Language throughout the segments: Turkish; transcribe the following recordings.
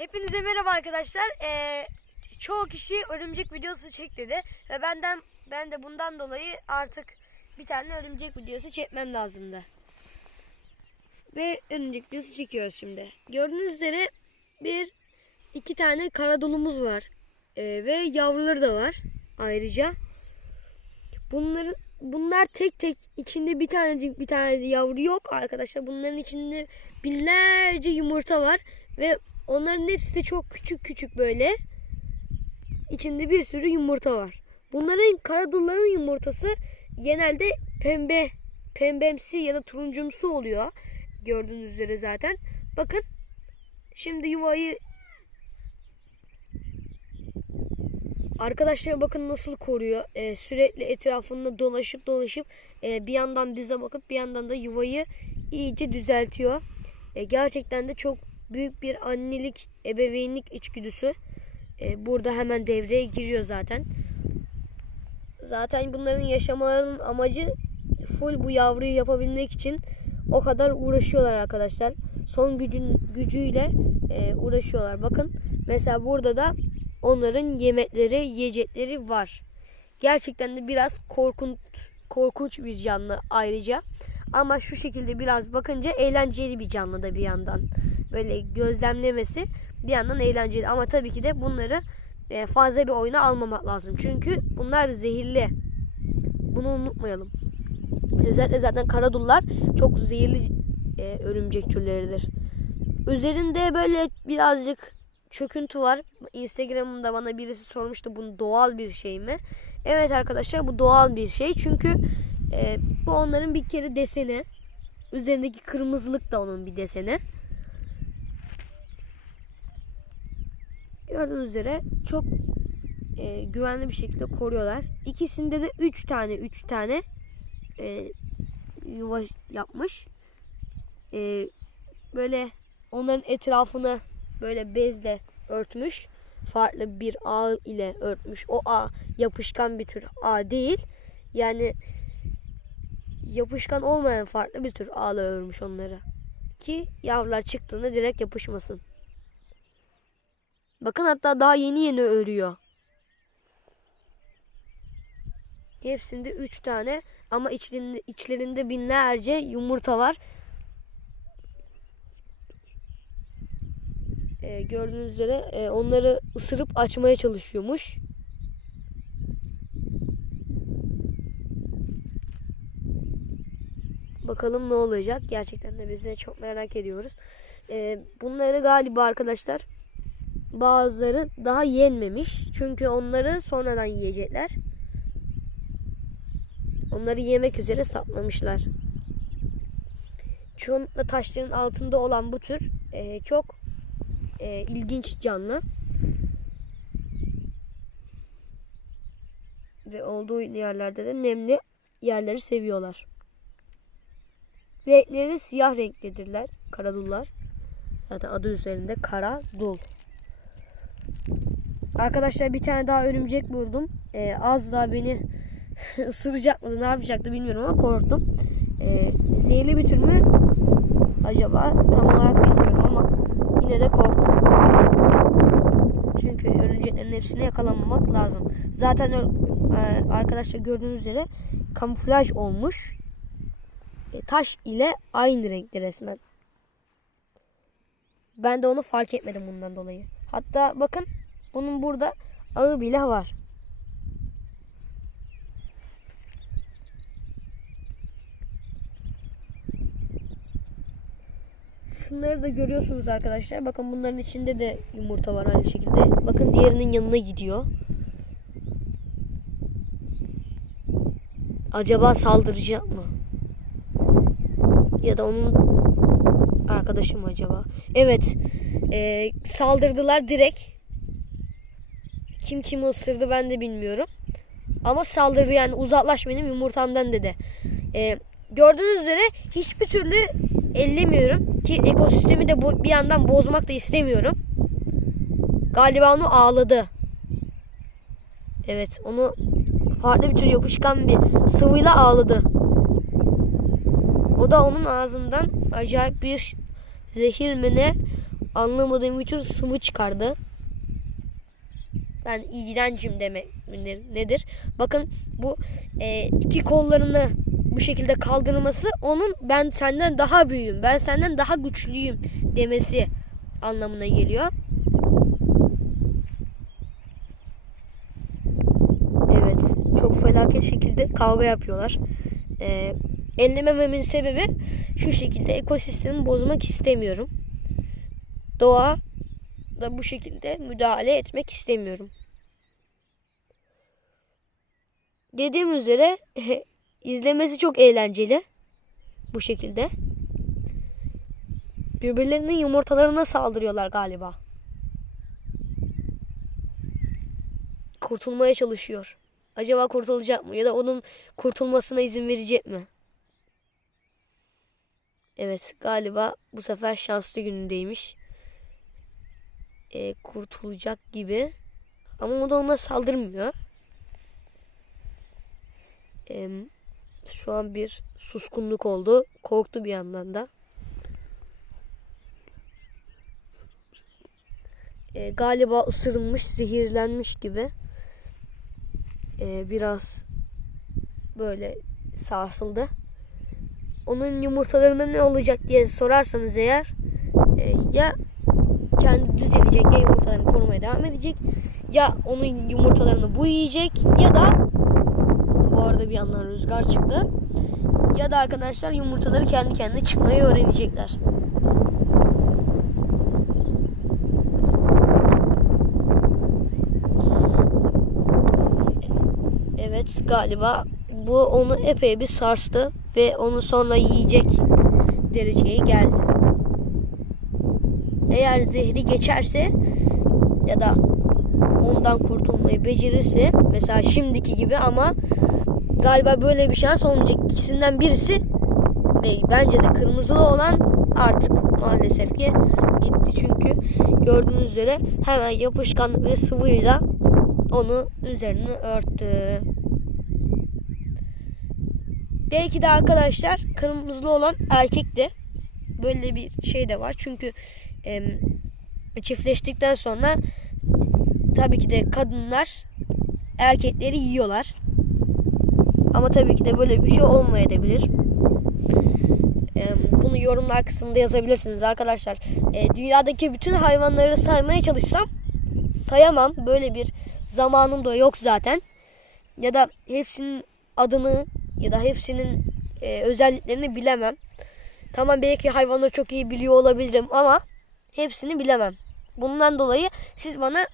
Hepinize merhaba arkadaşlar. Ee, çoğu kişi örümcek videosu çek dedi ve benden ben de bundan dolayı artık bir tane örümcek videosu çekmem lazımdı. Ve örümcek videosu çekiyoruz şimdi. Gördüğünüz üzere bir iki tane karadolumuz var Ee, ve yavruları da var ayrıca. Bunların bunlar tek tek içinde bir tanecik bir tane yavru yok arkadaşlar. Bunların içinde binlerce yumurta var ve onların hepsi de çok küçük küçük böyle. İçinde bir sürü yumurta var. Bunların karadulların yumurtası genelde pembe, pembemsi ya da turuncumsu oluyor. Gördüğünüz üzere zaten. Bakın şimdi yuvayı Arkadaşlar bakın nasıl koruyor. Ee, sürekli etrafında dolaşıp dolaşıp e, bir yandan bize bakıp bir yandan da yuvayı iyice düzeltiyor. E, gerçekten de çok büyük bir annelik, ebeveynlik içgüdüsü. E, burada hemen devreye giriyor zaten. Zaten bunların yaşamalarının amacı full bu yavruyu yapabilmek için o kadar uğraşıyorlar arkadaşlar. Son gücün gücüyle e, uğraşıyorlar. Bakın mesela burada da onların yemekleri, yiyecekleri var. Gerçekten de biraz korkunç korkunç bir canlı ayrıca. Ama şu şekilde biraz bakınca eğlenceli bir canlı da bir yandan. Böyle gözlemlemesi bir yandan eğlenceli. Ama tabii ki de bunları e, fazla bir oyuna almamak lazım. Çünkü bunlar zehirli. Bunu unutmayalım. Özellikle zaten karadullar çok zehirli e, örümcek türleridir. Üzerinde böyle birazcık çöküntü var. Instagram'ımda bana birisi sormuştu bunu doğal bir şey mi? Evet arkadaşlar bu doğal bir şey. Çünkü e, bu onların bir kere deseni. Üzerindeki kırmızılık da onun bir deseni. Gördüğünüz üzere çok e, güvenli bir şekilde koruyorlar. İkisinde de 3 tane 3 tane e, yuva yapmış. E, böyle onların etrafını böyle bezle örtmüş. Farklı bir ağ ile örtmüş. O ağ yapışkan bir tür ağ değil. Yani yapışkan olmayan farklı bir tür ağla örmüş onları. Ki yavrular çıktığında direkt yapışmasın. Bakın hatta daha yeni yeni örüyor. Hepsinde 3 tane ama içlerinde, içlerinde binlerce yumurta var. Ee, gördüğünüz üzere e, onları ısırıp açmaya çalışıyormuş. Bakalım ne olacak. Gerçekten de biz de çok merak ediyoruz. Ee, bunları galiba arkadaşlar bazıları daha yenmemiş. Çünkü onları sonradan yiyecekler. Onları yemek üzere saklamışlar. Çoğunlukla taşların altında olan bu tür e, çok e, ilginç canlı. Ve olduğu yerlerde de nemli yerleri seviyorlar. Renkleri siyah renklidirler. Karadullar. Zaten adı üzerinde kara dul. Arkadaşlar bir tane daha örümcek buldum. Ee, az daha beni ısıracak mıydı ne yapacaktı bilmiyorum ama korktum. Ee, zehirli bir tür mü acaba tam olarak bilmiyorum ama yine de korktum. Çünkü örümceklerin hepsine yakalanmamak lazım. Zaten e, arkadaşlar gördüğünüz üzere kamuflaj olmuş. E, taş ile aynı renkte resmen. Ben de onu fark etmedim bundan dolayı. Hatta bakın bunun burada ağı bile var. Şunları da görüyorsunuz arkadaşlar. Bakın bunların içinde de yumurta var aynı şekilde. Bakın diğerinin yanına gidiyor. Acaba saldıracak mı? Ya da onun arkadaşı mı acaba? Evet. Ee, saldırdılar direkt. Kim kimi ısırdı ben de bilmiyorum. Ama saldırdı yani uzaklaş benim yumurtamdan dedi. Ee, gördüğünüz üzere hiçbir türlü ellemiyorum. Ki ekosistemi de bu, bir yandan bozmak da istemiyorum. Galiba onu ağladı. Evet onu farklı bir tür yapışkan bir sıvıyla ağladı. O da onun ağzından acayip bir zehir mi ne anlamadığım bütün sıvı çıkardı. Ben iğrencim demek nedir? Bakın bu e, iki kollarını bu şekilde kaldırması onun ben senden daha büyüğüm, ben senden daha güçlüyüm demesi anlamına geliyor. Evet, çok felaket şekilde kavga yapıyorlar. Ee, ellemememin sebebi şu şekilde ekosistemi bozmak istemiyorum. Doğa da bu şekilde müdahale etmek istemiyorum. Dediğim üzere izlemesi çok eğlenceli. Bu şekilde. Birbirlerinin yumurtalarına saldırıyorlar galiba. Kurtulmaya çalışıyor. Acaba kurtulacak mı? Ya da onun kurtulmasına izin verecek mi? Evet galiba bu sefer şanslı günündeymiş. Ee, kurtulacak gibi. Ama o da ona saldırmıyor. Ee, şu an bir suskunluk oldu. Korktu bir yandan da. Ee, galiba ısırılmış, zehirlenmiş gibi. Ee, biraz böyle sarsıldı. Onun yumurtalarında ne olacak diye sorarsanız eğer e, ya kendi düzelecek ya yumurtalarını korumaya devam edecek ya onun yumurtalarını bu yiyecek ya da bu arada bir yandan rüzgar çıktı ya da arkadaşlar yumurtaları kendi kendine çıkmayı öğrenecekler. Evet galiba bu onu epey bir sarstı ve onu sonra yiyecek dereceye geldi. Eğer zehri geçerse ya da ondan kurtulmayı becerirse mesela şimdiki gibi ama galiba böyle bir şans olmayacak. İkisinden birisi ve bence de kırmızılı olan artık maalesef ki gitti çünkü gördüğünüz üzere hemen yapışkan bir sıvıyla onu üzerine örttü. Belki de arkadaşlar kırmızılı olan erkekti. Böyle bir şey de var. Çünkü e, çiftleştikten sonra tabii ki de kadınlar erkekleri yiyorlar. Ama tabii ki de böyle bir şey olmayabilir. E, bunu yorumlar kısmında yazabilirsiniz arkadaşlar. E, dünyadaki bütün hayvanları saymaya çalışsam sayamam. Böyle bir zamanım da yok zaten. Ya da hepsinin adını ya da hepsinin e, özelliklerini bilemem. Tamam belki hayvanları çok iyi biliyor olabilirim ama hepsini bilemem. Bundan dolayı siz bana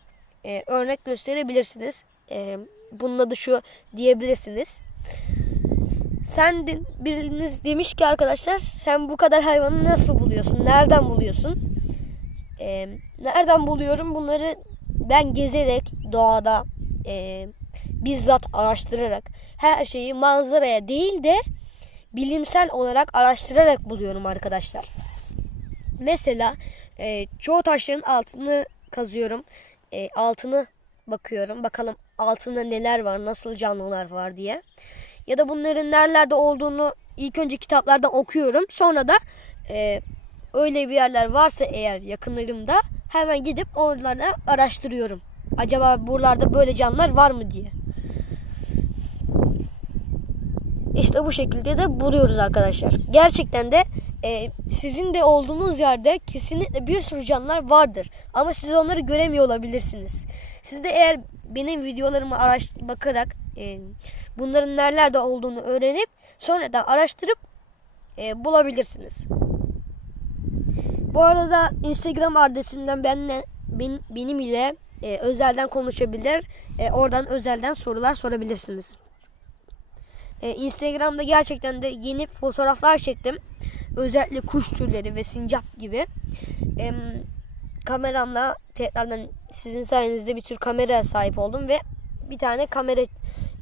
e, örnek gösterebilirsiniz. E, bunun adı şu diyebilirsiniz. Sen de, biriniz demiş ki arkadaşlar sen bu kadar hayvanı nasıl buluyorsun? Nereden buluyorsun? E, nereden buluyorum? Bunları ben gezerek doğada e, bizzat araştırarak her şeyi manzaraya değil de bilimsel olarak araştırarak buluyorum arkadaşlar. Mesela e, çoğu taşların altını kazıyorum. E, altını bakıyorum. Bakalım altında neler var, nasıl canlılar var diye. Ya da bunların nerelerde olduğunu ilk önce kitaplardan okuyorum. Sonra da e, öyle bir yerler varsa eğer yakınlarımda hemen gidip oralarda araştırıyorum. Acaba buralarda böyle canlılar var mı diye. İşte bu şekilde de buluyoruz arkadaşlar. Gerçekten de e, sizin de olduğunuz yerde kesinlikle bir sürü canlılar vardır. Ama siz onları göremiyor olabilirsiniz. Siz de eğer benim videolarımı araş bakarak e, bunların nerelerde olduğunu öğrenip sonra da araştırıp e, bulabilirsiniz. Bu arada Instagram adresimden benimle, ben, benim ile e, özelden konuşabilir. E, oradan özelden sorular sorabilirsiniz. E, Instagram'da gerçekten de yeni fotoğraflar çektim. Özellikle kuş türleri ve sincap gibi. E, kameramla tekrardan sizin sayenizde bir tür kamera sahip oldum ve bir tane kamera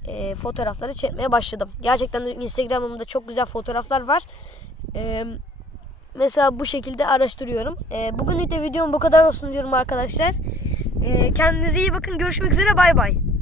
e, fotoğrafları çekmeye başladım. Gerçekten Instagram'ımda çok güzel fotoğraflar var. E, mesela bu şekilde araştırıyorum. E, bugünlük de videom bu kadar olsun diyorum arkadaşlar. E, kendinize iyi bakın. Görüşmek üzere. Bay bay.